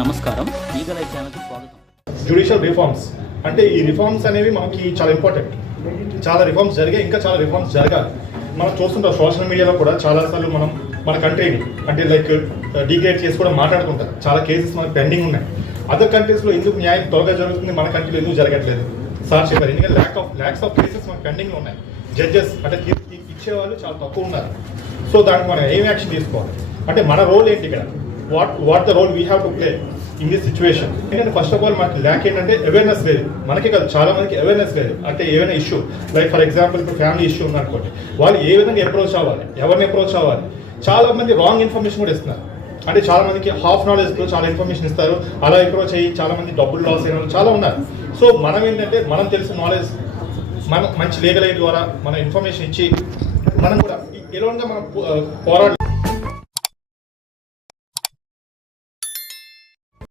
నమస్కారం, legal I ఛానల్కి స్వాగతం. జ్యుడిషియల్ రిఫార్మ్స్ అంటే ఈ రిఫార్మ్స్ అనేవి మనకి చాలా ఇంపార్టెంట్. చాలా రిఫార్మ్స్ జరిగాయి, ఇంకా చాలా రిఫార్మ్స్ జరగాలి. మనం చూస్తుంటాం సోషల్ మీడియాలో కూడా చాలాసార్లు మనం మన కంట్రీని అంటే లైక్ డిగ్రేడ్ చేసి కూడా మాట్లాడుతుంటారు. చాలా కేసెస్ మనకి పెండింగ్ ఉన్నాయి. అదర్ కంట్రీస్లో ఎందుకు న్యాయం త్వరగా జరుగుతుంది, మన కంట్రీలో ఎందుకు జరగట్లేదు సార్ చెప్పారు. ఎందుకంటే ల్యాక్స్ ఆఫ్ కేసెస్ మనకి పెండింగ్లో ఉన్నాయి. జడ్జెస్ అంటే ఇచ్చేవాళ్ళు చాలా తక్కువ ఉన్నారు. సో దానికి మనం ఏం యాక్షన్ తీసుకోవాలి అంటే మన రోల్ ఏంటి ఇక్కడ, what the role we have to play in this situation. ఎందుకంటే ఫస్ట్ ఆఫ్ ఆల్ మనకి ల్యాక్ ఏంటంటే అవేర్నెస్ లేదు. మనకి కాదు, చాలా మందికి అవేర్నెస్ లేదు. అంటే ఏమైనా ఇష్యూ లైక్ ఫర్ ఎగ్జాంపుల్ ఇప్పుడు ఫ్యామిలీ ఇష్యూ ఉందనుకోండి, వాళ్ళు ఏ విధంగా అప్రోచ్ అవ్వాలి, ఎవరిని అప్రోచ్ అవ్వాలి. చాలా మంది రాంగ్ ఇన్ఫర్మేషన్ కూడా ఇస్తున్నారు. అంటే చాలా మందికి హాఫ్ నాలెడ్జ్తో చాలా ఇన్ఫర్మేషన్ ఇస్తారు. అలా అప్రోచ్ అయ్యి చాలా మంది డబ్బులు లాస్ అయిన వాళ్ళు చాలా ఉన్నారు. సో మనం ఏంటంటే మనం తెలిసిన నాలెడ్జ్ మనం మంచి లీగల్ ఎయిడ్ ద్వారా మన ఇన్ఫర్మేషన్ ఇచ్చి మనం కూడా ఎలాగా మనం పోరాడాలి.